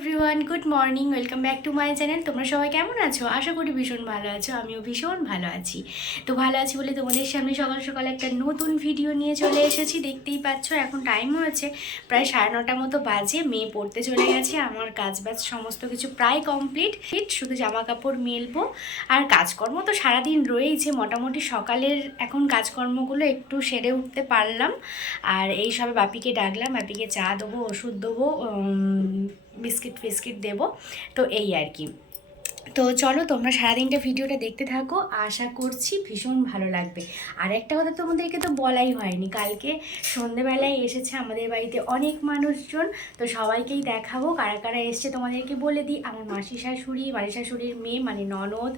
Everyone good morning welcome back to my channel তোমরা সবাই কেমন আছো? আশা করি ভীষণ ভালো আছো, আমিও ভীষণ ভালো আছি। তো ভালো আছি বলে তোমাদের সামনে সকাল সকাল একটা নতুন ভিডিও নিয়ে চলে এসেছি। দেখতেই পাচ্ছ, এখন টাইম হয়েছে, প্রায় সাড়ে নটার মতো বাজে, মেয়ে পড়তে চলে গেছে, আমার কাজ বাজ সমস্ত কিছু প্রায় কমপ্লিট শুধু জামা কাপড় মেলবো, আর কাজকর্ম তো সারাদিন রয়েইছে, মোটামুটি সকালের এখন কাজকর্মগুলো একটু সেরে উঠতে পারলাম। আর এই সবে বাপিকে ডাকলাম, বাপিকে চা দেবো, ওষুধ দেবো বিস্কিট ফিস্কিট দেবো। তো এই আর কি। তো চলো তোমরা সারাদিনটা ভিডিওটা দেখতে থাকো, আশা করছি ভীষণ ভালো লাগবে। আর একটা কথা তোমাদেরকে তো বলাই হয়নি, কালকে সন্ধেবেলায় এসেছে আমাদের বাড়িতে অনেক মানুষজন, তো সবাইকেই দেখাবো। কারা কারা এসছে তোমাদেরকে বলে দিই। আমার মাসি শাশুড়ি, মাসি শাশুড়ির মেয়ে মানে ননদ,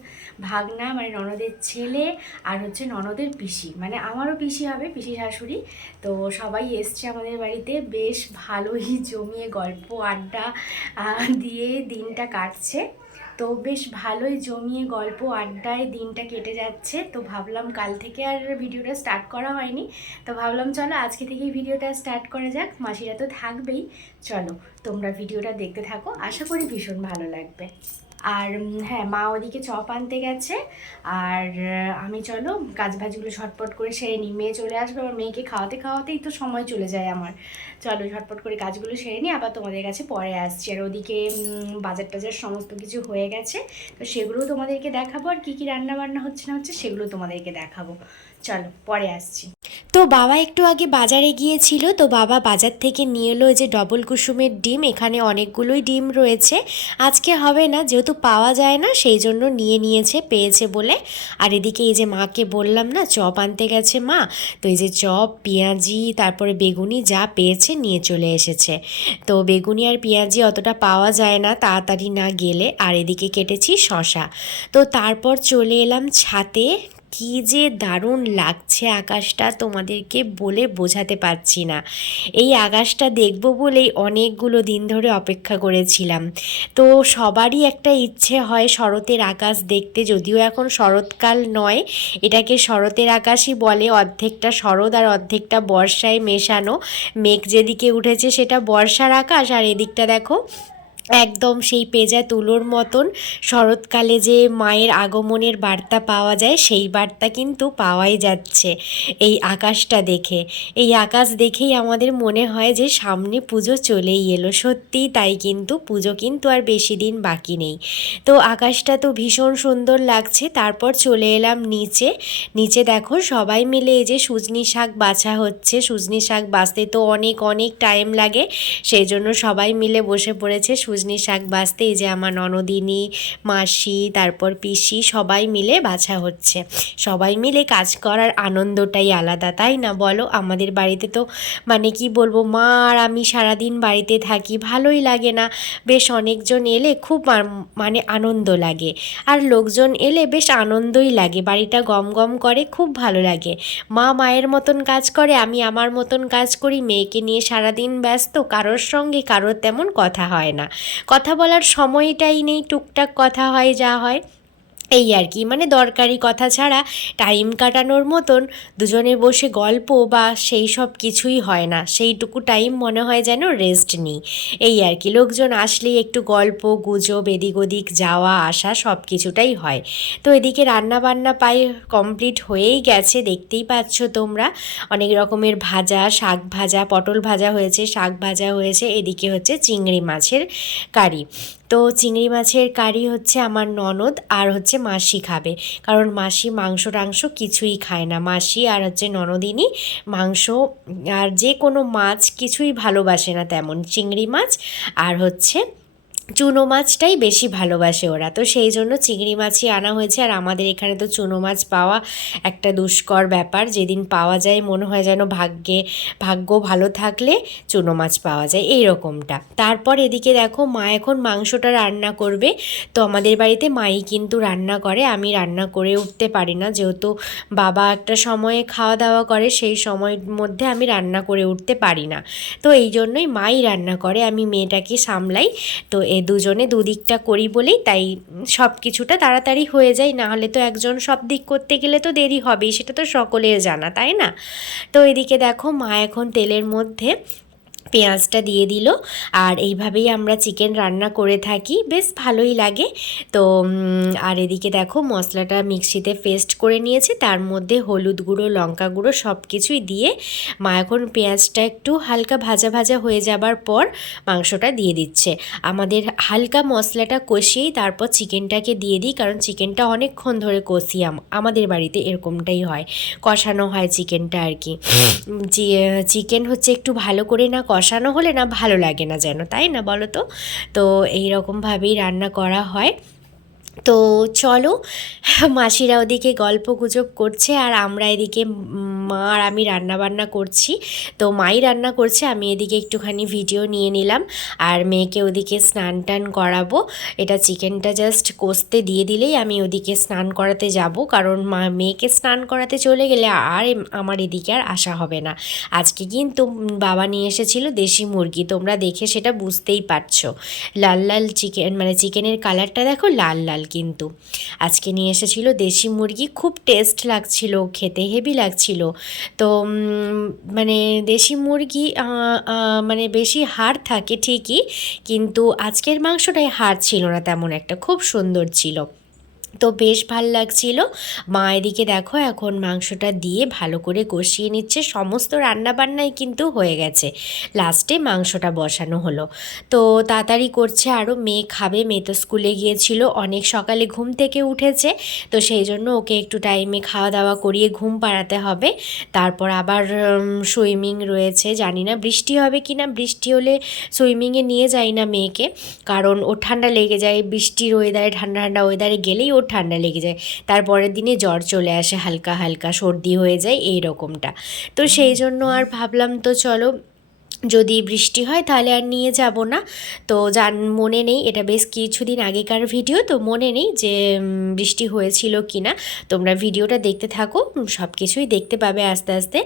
ভাগনা মানে ননদের ছেলে, আর হচ্ছে ননদের পিসি। মানে আমারও পিসি হবে, পিসি শাশুড়ি। তো সবাই এসছে আমাদের বাড়িতে। বেশ ভালোই জমিয়ে গল্প, আড্ডা দিয়ে দিনটা কাটছে। তো বেশ ভালোই জমিয়ে গল্প আড্ডায় দিনটা কেটে যাচ্ছে। তো ভাবলাম কাল থেকে আর ভিডিওটা স্টার্ট করা হয়নি। তো ভাবলাম চলো আজকে থেকেই ভিডিওটা স্টার্ট করা যাক। মাসিরা তো থাকবেই। চলো তোমরা ভিডিওটা দেখতে থাকো। আশা করি ভীষণ ভালো লাগবে। আর হ্যাঁ মা ওদিকে চপ আনতে গেছে। আর আমি চলো কাজ ভাজগুলো ঝটপট করে সেরে নিই। মেয়ে চলে আসবে আমার মেয়েকে খাওয়াতে খাওয়াতেই তো সময় চলে যায় আমার। চলো ঝটপট করে কাজগুলো সেরে নিই, আবার তোমাদের কাছে পরে আসছি। আর ওদিকে বাজার টাজার সমস্ত কিছু হয়ে গেছে। তো সেগুলোও তোমাদেরকে দেখাবো, আর কী কী রান্না বান্না হচ্ছে না হচ্ছে সেগুলো তোমাদেরকে দেখাবো। চলো, পরে আসছি। তো বাবা একটু আগে বাজারে গিয়েছিল, তো বাবা বাজার থেকে নিয়ে এলো যে ডবল কুসুমের ডিম, এখানে অনেকগুলোই ডিম রয়েছে। আজকে হবে না, যেহেতু পাওয়া যায় না, সেই জন্য নিয়ে নিয়েছে, পেয়েছে বলে। আর এদিকে এই যে মাকে বললাম না, চপ আনতে গেছে মা, তো এই যে চপ, পেঁয়াজি, তারপরে বেগুনি যা পেয়েছে নিয়ে চলে এসেছে। তো বেগুনি আর পেঁয়াজি অতটা পাওয়া যায় না, তাড়াতাড়ি না গেলে, আর এদিকে কেটেছি শশা তো তারপর চলে এলাম ছাতে কি যে দারুণ লাগছে আকাশটা তোমাদেরকে বলে বোঝাতে পারছি না। এই আকাশটা দেখব বলেই অনেকগুলো দিন ধরে অপেক্ষা করেছিলাম। তো সবারই একটা ইচ্ছে হয় শরতের আকাশ দেখতে, যদিও এখন শরৎকাল নয়, এটাকে শরতের আকাশই বলে। অর্ধেকটা শরৎ আর অর্ধেকটা বর্ষায় মেশানো। মেঘ যেদিকে উঠেছে সেটা বর্ষার আকাশ, আর এদিকটা দেখো একদম সেই পেঁজা তুলোর মতন শরৎকালে যে মায়ের আগমনের বার্তা পাওয়া যায়, সেই বার্তা কিন্তু পাওয়াই যাচ্ছে এই আকাশটা দেখে। এই আকাশ দেখেই আমাদের মনে হয় যে সামনে পুজো চলেই এলো। সত্যিই তাই কিন্তু পুজো কিন্তু আর বেশি দিন বাকি নেই। তো আকাশটা তো ভীষণ সুন্দর লাগছে। তারপর চলে এলাম নিচে। নিচে দেখো সবাই মিলে এই যে সুজনি শাক বাছা হচ্ছে। সুজনি শাক বাছতে তো অনেক অনেক টাইম লাগে। সেই জন্য সবাই মিলে বসে পড়েছে সুজনি শাক বাছতে এই যে আমার ননদিনী, মাসি, তারপর পিসি সবাই মিলে বাছা হচ্ছে। সবাই মিলে কাজ করার আনন্দটাই আলাদা, তাই না বলো? আমাদের বাড়িতে তো মানে কি বলব, মা আর আমি সারাদিন বাড়িতে থাকি, ভালোই লাগে না। বেশ অনেকজন এলে খুব মানে আনন্দ লাগে। আর লোকজন এলে বেশ আনন্দই লাগে, বাড়িটা গম গম করে খুব ভালো লাগে। মা মায়ের মতন কাজ করে, আমি আমার মতন কাজ করি, মেয়েকে নিয়ে সারাদিন ব্যস্ত, কারোর সঙ্গে কারোর তেমন কথা হয় না। কথা বলার সময়টাই নেই টুকটাক কথা হয় যা হয়। এই আর কি। মানে দরকারি কথা ছাড়া টাইম কাটানোর মতন দুজনে বসে গল্প বা সেই সব কিছুই হয় না। সেইটুকু টাইম মনে হয় যেন রেস্ট নিই। এই আর কি, লোকজন আসলেই একটু গল্প, গুজব, এদিক ওদিক যাওয়া, আসা সব কিছুটাই হয়। তো এদিকে রান্না বান্না পাই কমপ্লিট হয়েই গেছে, দেখতেই পাচ্ছ তোমরা। অনেক রকমের ভাজা, শাক ভাজা, পটল ভাজা হয়েছে, শাক ভাজা হয়েছে, এদিকে হচ্ছে চিংড়ি মাছের কারি। তো চিংড়ি মাছের কারি হচ্ছে আমার ননদ আর হচ্ছে মাসি খাবে। কারণ মাসি মাংস টাংস কিছুই খায় না। মাসি আর হচ্ছে ননদিনী মাংস আর যে কোনো মাছ কিছুই ভালোবাসে না তেমন। চিংড়ি মাছ আর হচ্ছে চুনো মাছটাই বেশি ভালোবাসে ওরা। তো সেই জন্য চিংড়ি মাছই আনা হয়েছে। আর আমাদের এখানে তো চুনো মাছ পাওয়া একটা দুষ্কর ব্যাপার। যেদিন পাওয়া যায় মনে হয় যেন ভাগ্যে, ভাগ্য ভালো থাকলে চুনো মাছ পাওয়া যায়। এই রকমটা তারপর এদিকে দেখো, মা এখন মাংসটা রান্না করবে। তো আমাদের বাড়িতে মাই কিন্তু রান্না করে। আমি রান্না করে উঠতে পারি না। যেহেতু বাবা একটা সময়ে খাওয়া দাওয়া করে, সেই সময়ের মধ্যে আমি রান্না করে উঠতে পারি না। তো এই জন্যই মাই রান্না করে। আমি মেয়েটাকে সামলাই। তো এ দুজনে দুদিকটা করি বলেই তাই সব কিছুটা তাড়াতাড়ি হয়ে যায়। না হলে তো একজন সব দিক করতে গেলে তো দেরি হবেই, সেটা তো সকলের জানা, তাই না? তো এদিকে দেখো মা এখন তেলের মধ্যে পেঁয়াজটা দিয়ে দিল। আর এইভাবেই আমরা চিকেন রান্না করে থাকি। বেশ ভালোই লাগে। তো আর এদিকে দেখো মশলাটা মিক্সিতে পেস্ট করে নিয়েছি। তার মধ্যে হলুদ গুঁড়ো লঙ্কা গুঁড়ো সব কিছুই দিয়ে মা এখন পেঁয়াজটা একটু হালকা ভাজা ভাজা হয়ে যাবার পর মাংসটা দিয়ে দিচ্ছে। আমাদের হালকা মশলাটা কষিয়েই তারপর চিকেনটাকে দিয়ে দিই। কারণ চিকেনটা অনেকক্ষণ ধরে কষি আমাদের বাড়িতে এরকমটাই হয়। কষানো হয় চিকেনটা আর কি। চিকেন হচ্ছে একটু ভালো করে না কষানো হলে না ভালো লাগে না যেন, তাই না বলো তো? তো এইরকমভাবেই রান্না করা হয়। তো চলো, মাসিরা ওদিকে গল্প গুজব করছে আর আমরা এদিকে মা আর আমি রান্না বান্না করছি। তো মাই রান্না করছে, আমি এদিকে একটুখানি ভিডিও নিয়ে নিলাম আর মেয়েকে ওদিকে স্নান টান করাবো। এটা চিকেনটা জাস্ট কষতে দিয়ে দিলেই আমি ওদিকে স্নান করাতে যাব, কারণ মা, মেয়েকে স্নান করাতে চলে গেলে আর আমার এদিকে আর আসা হবে না। আজকে কিন্তু বাবা নিয়ে এসেছিল দেশি মুরগি, তোমরা দেখে সেটা বুঝতেই পারছ। লাল লাল চিকেন মানে চিকেনের কালারটা দেখো, লাল লাল। কিন্তু। আজকে নিয়ে এসেছিল দেশি মুরগি, খুব টেস্ট লাগছিল, খেতে হেভি লাগছিল। তো মানে দেশি মুরগি মানে বেশি হাড় থাকে ঠিকই, কিন্তু আজকের মাংসটাই হাড় ছিল না তেমন একটা, খুব সুন্দর ছিল। তো বেশ ভালো লাগছিল। মা এদিকে দেখো এখন মাংসটা দিয়ে ভালো করে কষিয়ে নিচ্ছে। সমস্ত রান্নাবান্নাই কিন্তু হয়ে গেছে। লাস্টে মাংসটা বসানো হলো। তো তাড়াতাড়ি করছে আরও মেয়ে খাবে। মেয়ে তো স্কুলে গিয়েছিল, অনেক সকালে ঘুম থেকে উঠেছে। তো সেই জন্য ওকে একটু টাইমে খাওয়া দাওয়া করিয়ে ঘুম পাড়াতে হবে। তারপর আবার সুইমিং রয়েছে। জানি না বৃষ্টি হবে কি না বৃষ্টি হলে সুইমিংয়ে নিয়ে যাই না মেয়েকে। কারণ ও ঠান্ডা লেগে যায়। বৃষ্টির ওয়েদারে ঠান্ডা ঠান্ডা ওয়েদারে গেলেই ওর ঠান্ডা লেগে যায়। তারপরের দিনে জ্বর চলে আসে, হালকা হালকা সর্দি হয়ে যায়, এই রকমটা। তো সেই জন্য আর ভাবলাম তো চলো যদি বৃষ্টি হয় তাহলে আর নিয়ে যাব না। তো জান মনে নেই, এটা বেশ কিছুদিন আগেকার ভিডিও, তো মনে নেই যে বৃষ্টি হয়েছিল কি না তোমরা ভিডিওটা দেখতে থাকো সব কিছুই দেখতে পাবে আস্তে আস্তে।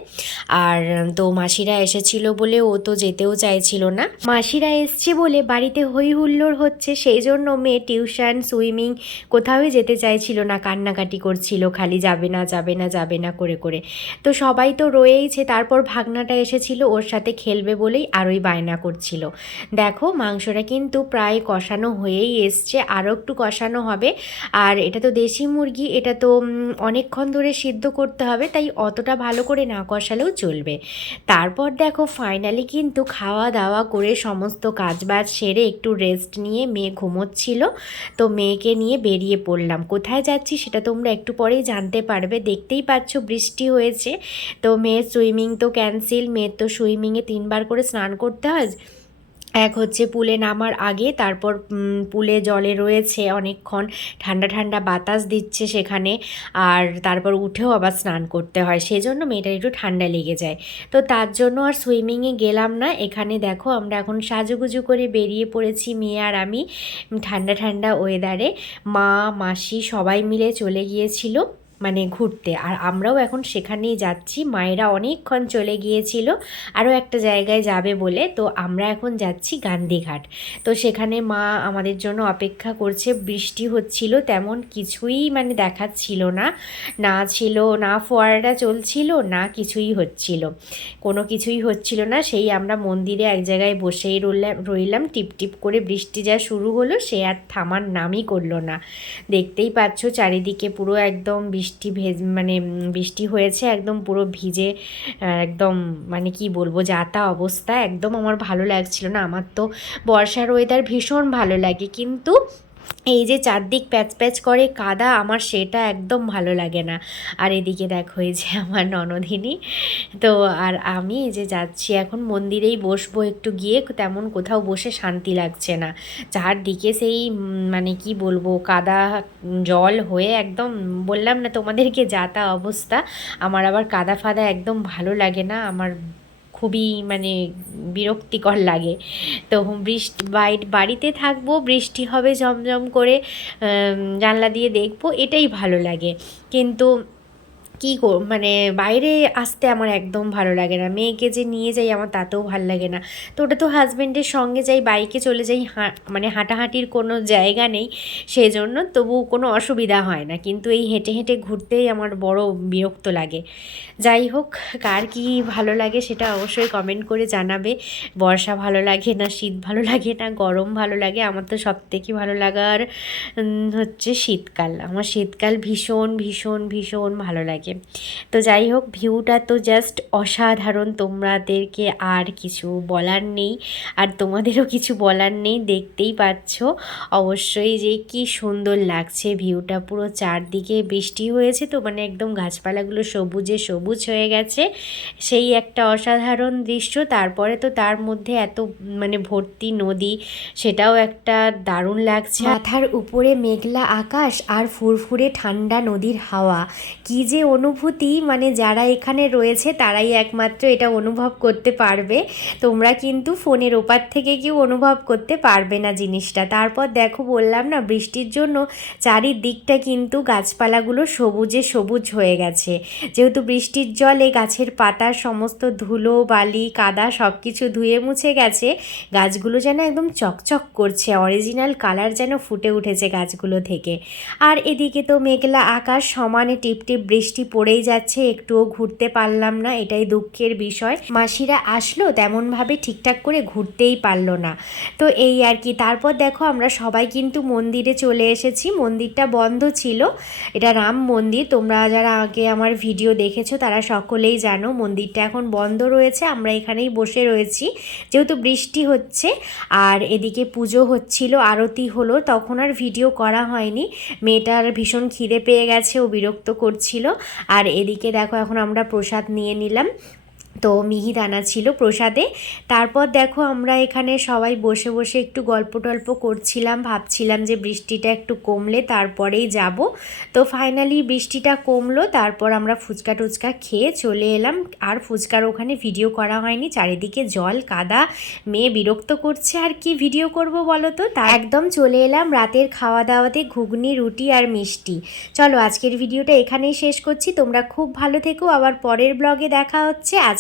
আর তো মাসিরা এসেছিল বলে ও তো যেতেও চাইছিল না। মাসিরা এসছে বলে বাড়িতে হই হুল্লোড় হচ্ছে, সেই জন্য মেয়ে টিউশন, সুইমিং কোথাওই যেতে চাইছিল না, কান্নাকাটি করছিল, খালি যাবে না যাবে না যাবে না, করে করে। তো সবাই তো রয়েইছে, তারপর ভাগনাটা এসেছিল, ওর সাথে খেলবে বলেই আরোই বায়না করছিল। দেখো, মাংসটা কিন্তু প্রায় কষানো হয়েই এসছে আরও একটু কষানো হবে। আর এটা তো দেশি মুরগি, এটা তো অনেকক্ষণ ধরে সিদ্ধ করতে হবে, তাই অতটা ভালো করে না কষালেও চলবে। তারপর দেখো ফাইনালি কিন্তু খাওয়া দাওয়া করে সমস্ত কাজবাজ সেরে একটু রেস্ট নিয়ে মেয়ে ঘুমোচ্ছিল। তো মেয়েকে নিয়ে বেরিয়ে পড়লাম। কোথায় যাচ্ছি সেটা তোমরা একটু পরেই জানতে পারবে। দেখতেই পাচ্ছ বৃষ্টি হয়েছে। তো মেয়ের সুইমিং তো ক্যান্সেল মেয়ের তো সুইমিংয়ে তিনবার করে স্নান করতে হয়। এক হচ্ছে পুলে নামার আগে তারপর পুলে জলে রয়েছে অনেকক্ষণ, ঠান্ডা ঠান্ডা বাতাস দিচ্ছে সেখানে আর তারপর উঠেও আবার স্নান করতে হয়। সেজন্য মেয়েটার একটু ঠান্ডা লেগে যায়। তো তার জন্য আর সুইমিংয়ে গেলাম না। এখানে দেখো আমরা এখন সাজুগুজু করে বেরিয়ে পড়েছি, মেয়ে আর আমি ঠান্ডা ঠান্ডা ওয়েদারে মা, মাসি সবাই মিলে চলে গিয়েছিল। মানে ঘুরতে। আর আমরাও এখন সেখানেই যাচ্ছি। মায়েরা অনেকক্ষণ চলে গিয়েছিল, আরও একটা জায়গায় যাবে বলে। তো আমরা এখন যাচ্ছি গান্ধীঘাট। তো সেখানে মা আমাদের জন্য অপেক্ষা করছে। বৃষ্টি হচ্ছিল, তেমন কিছুই মানে দেখাচ্ছিল না। না ছিল, না ফোয়ারাটা চলছিল, না কিছুই হচ্ছিল। কোনো কিছুই হচ্ছিল না। সেই আমরা মন্দিরে এক জায়গায় বসেই রইলাম রইলাম। টিপ টিপ করে বৃষ্টি যা শুরু হলো, সে আর থামার নামই করল না। দেখতেই পাচ্ছ, চারিদিকে পুরো একদম ভেজ মানে বৃষ্টি হয়েছে, একদম পুরো ভিজে একদম মানে কি বলব যাতা অবস্থা, একদম আমার ভালো লাগছিল না। আমার তো বর্ষার ওয়েদার ভীষণ ভালো লাগে। কিন্তু এই যে চারদিক প্যাচ প্যাচ করে কাদা, আমার সেটা একদম ভালো লাগে না। আর এদিকে দেখো এই যে আমার ননদিনী। তো আর আমি যে যাচ্ছি, এখন মন্দিরেই বসবো একটু গিয়ে, তেমন কোথাও বসে শান্তি লাগছে না। চারদিকে সেই মানে কি বলব, কাদা, জল হয়ে একদম, বললাম না তোমাদেরকে যাতা অবস্থা। আমার আবার কাদা ফাদা একদম ভালো লাগে না, আমার খুবই মানে বিরক্তিকর লাগে। তো বৃষ্টি বাইট বাড়িতে থাকব, বৃষ্টি হবে জমজম করে জানলা দিয়ে দেখব, এটাই ভালো লাগে। কিন্তু কি মানে বাইরে আসতে আমার একদম ভালো লাগে না। মেয়েকে যে নিয়ে যাই আমার তাতেও ভালো লাগে না। তো ওটা তো হাজব্যান্ডের সঙ্গে যাই বাইকে চলে যাই, হা মানে হাঁটাহাঁটির কোনো জায়গা নেই সেই জন্য তবু কোনো অসুবিধা হয় না। কিন্তু এই হেঁটে হেঁটে ঘুরতেই আমার বড় বিরক্ত লাগে। যাই হোক, কার কি ভালো লাগে সেটা অবশ্যই কমেন্ট করে জানাবে। বর্ষা ভালো লাগে না, শীত ভালো লাগে না, গরম ভালো লাগে, আমার তো সব থেকে ভালো লাগার হচ্ছে শীতকাল। আমার শীতকাল ভীষণ ভীষণ ভীষণ ভালো লাগে। তো যাই হোক ভিউটা তো জাস্ট অসাধারণ। তোমাদেরকে আর কিছু বলার নেই। আর তোমাদেরও কিছু বলার নেই, দেখতেই পাচ্ছ। অবশ্যই যে কি সুন্দর লাগছে ভিউটা পুরো চারদিকে বৃষ্টি হয়েছে তো মানে একদম গাছপালাগুলো সবুজে সবুজ হয়ে গেছে। সেই একটা অসাধারণ দৃশ্য। তারপরে তো তার মধ্যে এত মানে ভর্তি নদী, সেটাও একটা দারুণ লাগছে। মাথার উপরে মেঘলা আকাশ আর ফুরফুরে ঠান্ডা নদীর হাওয়া। কি যে অনুভূতি মানে যারা এখানে রয়েছে তারাই একমাত্র এটা অনুভব করতে পারবে। তোমরা কিন্তু ফোনের ওপার থেকে কেউ অনুভব করতে পারবে না জিনিসটা। তারপর দেখো বললাম না, বৃষ্টির জন্য চারিদিকটা কিন্তু গাছপালাগুলো সবুজে সবুজ হয়ে গেছে। যেহেতু বৃষ্টির জলে গাছের পাতার সমস্ত ধুলো, বালি, কাদা সব কিছু ধুয়ে মুছে গেছে, গাছগুলো যেন একদম চকচক করছে, অরিজিনাল কালার যেন ফুটে উঠেছে গাছগুলো থেকে। আর এদিকে তো মেঘলা আকাশ, সমানে টিপটিপ বৃষ্টি পড়েই যাচ্ছে, একটুও ঘুরতে পারলাম না, এটাই দুঃখের বিষয়। মাসিরা আসলো, তেমনভাবে ঠিকঠাক করে ঘুরতেই পারল না। তো এই আর কি, তারপর দেখো আমরা সবাই কিন্তু মন্দিরে চলে এসেছি। মন্দিরটা বন্ধ ছিল। এটা রাম মন্দির, তোমরা যারা আগে আমার ভিডিও দেখেছ, তারা সকলেই জানো মন্দিরটা এখন বন্ধ রয়েছে, আমরা এখানেই বসে রয়েছি। যেহেতু বৃষ্টি হচ্ছে, আর এদিকে পুজো হচ্ছিল, আরতি হলো, তখন আর ভিডিও করা হয়নি। মেয়েটার ভীষণ খিদে পেয়ে গেছে, ও বিরক্ত করছিল। আর এদিকে দেখো এখন আমরা প্রসাদ নিয়ে নিলাম। তো মিহিদানা ছিল প্রসাদে। তারপর দেখো আমরা এখানে সবাই বসে বসে একটু গল্প টল্প করছিলাম, ভাবছিলাম যে বৃষ্টিটা একটু কমলে তারপরেই যাব। তো ফাইনালি বৃষ্টিটা কমলো, তারপর আমরা ফুচকা টুচকা খেয়ে চলে এলাম। আর ফুচকার ওখানে ভিডিও করা হয়নি, চারিদিকে জল, কাদা, মেয়ে বিরক্ত করছে। আর কি ভিডিও করব বলো তো? তা একদম চলে এলাম রাতের খাওয়া দাওয়াতে ঘুগনি, রুটি আর মিষ্টি। চলো আজকের ভিডিওটা এখানেই শেষ করছি। তোমরা খুব ভালো থেকো। আবার পরের ব্লগে দেখা হচ্ছে।